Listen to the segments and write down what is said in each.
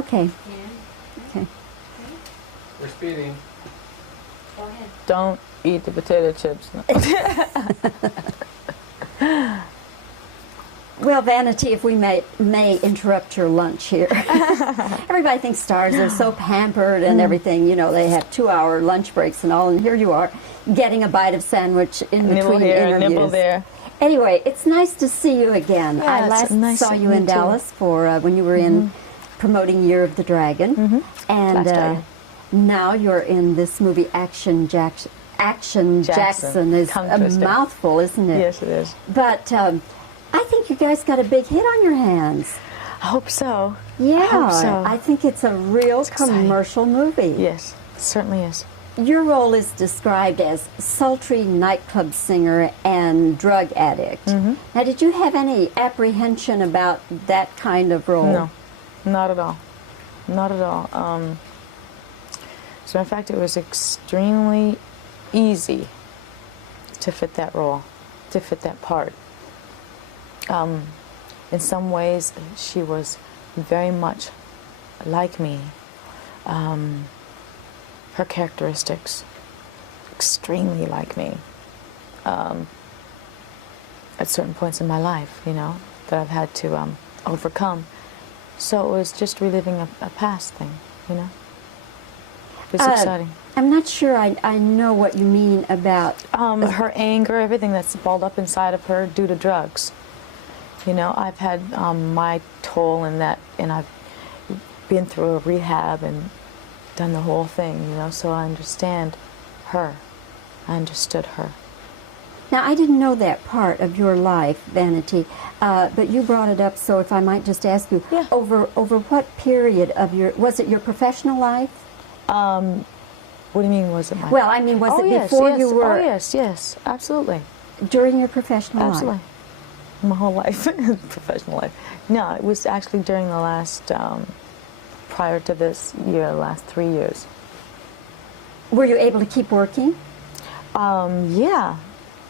Okay. Yeah. Okay. We're speeding. Go ahead. Don't eat the potato chips. Well, Vanity, if we may interrupt your lunch here. Everybody thinks stars are so pampered and everything. You know, they have 2-hour lunch breaks and all, and here you are getting a bite of sandwich in Nibble between here, interviews. nibble there. Anyway, it's nice to see you again. Yeah, I last nice saw you me in too. Dallas for when you were in promoting Year of the Dragon, and Last Dragon. now you're in this movie Action Jackson. Jackson is Tongue a twister. mouthful, isn't it? Yes, it is. But I think you guys got a big hit on your hands. I hope so. Yeah, I hope so. I think it's a real exciting. commercial movie. Yes, it certainly is. Your role is described as sultry nightclub singer and drug addict. Now, did you have any apprehension about that kind of role? No, not at all. Not at all. So in fact, it was extremely easy to fit that role, to fit that part. In some ways, she was very much like me. Her characteristics, extremely like me. At certain points in my life, you know, that I've had to overcome. So it was just reliving a past thing, you know. It was exciting. I'm not sure I know what you mean about... Her anger, everything that's balled up inside of her due to drugs. You know, I've had my toll in that, and I've been through a rehab and done the whole thing, you know, so I understand her. I understood her. Now, I didn't know that part of your life, Vanity, but you brought it up, so if I might just ask you, Yeah. over what period of your... Was it your professional life? What do you mean, was it my... Well, I mean, was oh, it yes, before yes. you were... Oh, yes, yes, absolutely. During your professional Absolutely. life? My whole life, professional life. No, it was actually during the last, prior to this year, the last 3 years. Were you able to keep working? Yeah,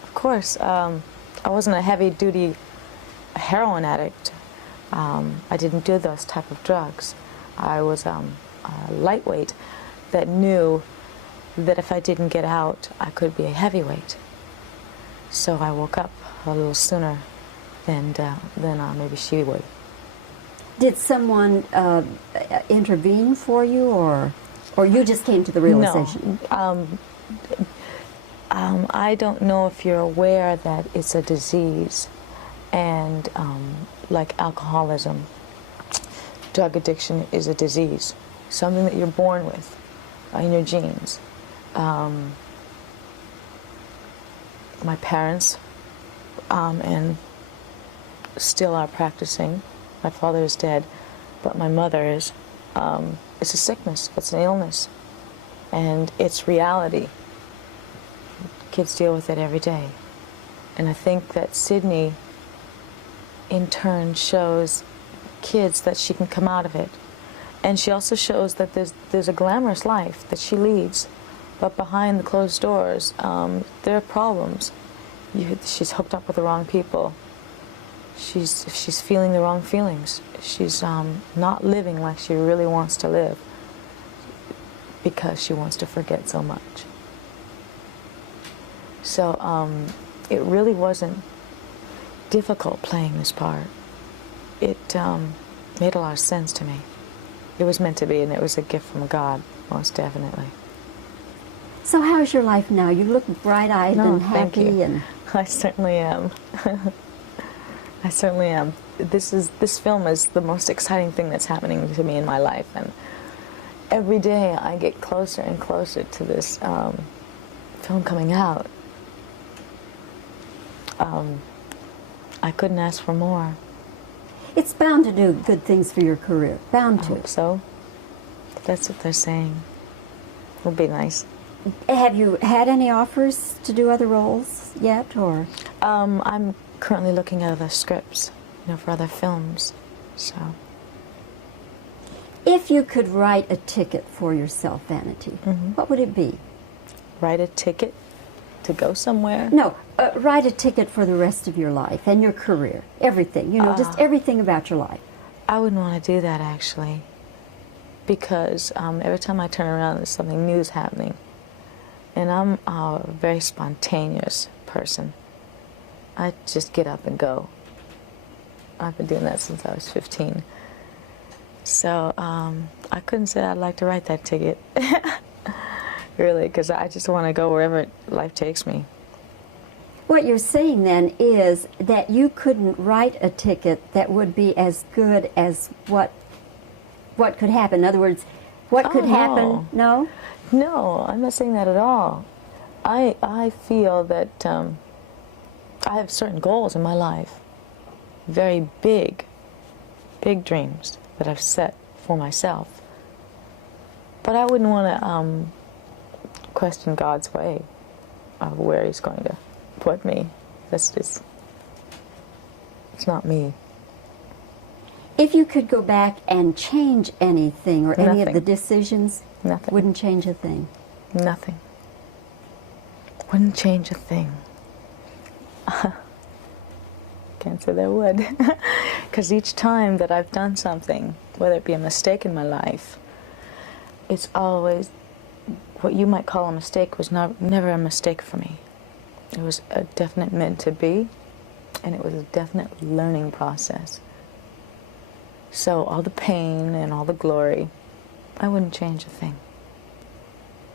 of course. I wasn't a heavy-duty heroin addict. I didn't do those type of drugs. I was a lightweight that knew that if I didn't get out, I could be a heavyweight. So I woke up a little sooner than maybe she would. Did someone intervene for you, or you just came to the realization? No. I don't know if you're aware that it's a disease, and like alcoholism, drug addiction is a disease, something that you're born with in your genes. My parents and still are practicing. My father is dead, but my mother is. It's a sickness, it's an illness, and it's reality. Kids deal with it every day. And I think that Sydney, in turn, shows kids that she can come out of it. And she also shows that there's a glamorous life that she leads, but behind the closed doors, there are problems. She's hooked up with the wrong people. She's feeling the wrong feelings. She's not living like she really wants to live because she wants to forget so much. So it really wasn't difficult playing this part. It made a lot of sense to me. It was meant to be, and it was a gift from God, most definitely. So how's your life now? You look bright-eyed and thank happy. you. And I certainly am. I certainly am. This film is the most exciting thing that's happening to me in my life, and every day I get closer and closer to this film coming out. I couldn't ask for more. it's bound to do good things for your career. Bound I to. hope so. That's what they're saying. It'll be nice. Have you had any offers to do other roles yet, or? I'm currently looking at other scripts, for other films, so. If you could write a ticket for yourself, Vanity, what would it be? Write a ticket to go somewhere? No, write a ticket for the rest of your life and your career. Everything, just everything about your life. I wouldn't want to do that, actually. because every time I turn around, there's something new is happening. And I'm a very spontaneous person. I just get up and go. I've been doing that since I was 15. So I couldn't say I'd like to write that ticket, really, because I just want to go wherever life takes me. What you're saying then is that you couldn't write a ticket that would be as good as what could happen. In other words, what could happen? No? No, I'm not saying that at all. I feel that I have certain goals in my life, very big dreams that I've set for myself. But I wouldn't want to question God's way of where He's going to put me. That's just, it's not me. If you could go back and change anything or any of Nothing. the decisions, Nothing. wouldn't change a thing. Nothing. Wouldn't change a thing. Can't say that I would. Because each time that I've done something, whether it be a mistake in my life, it's always, what you might call a mistake was never a mistake for me. It was a definite meant to be, and it was a definite learning process. So all the pain and all the glory, I wouldn't change a thing.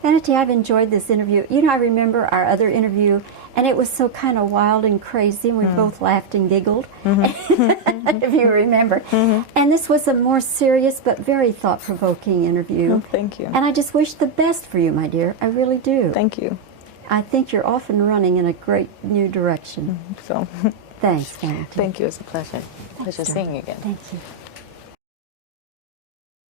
Vanity, I've enjoyed this interview. You know, I remember our other interview, and it was so kind of wild and crazy, and we both laughed and giggled, if you remember. And this was a more serious but very thought-provoking interview. Oh, thank you. And I just wish the best for you, my dear. I really do. Thank you. I think you're off and running in a great new direction. So, Thanks, Vanity. thank you. It's a pleasure. Pleasure seeing you again. Thank you.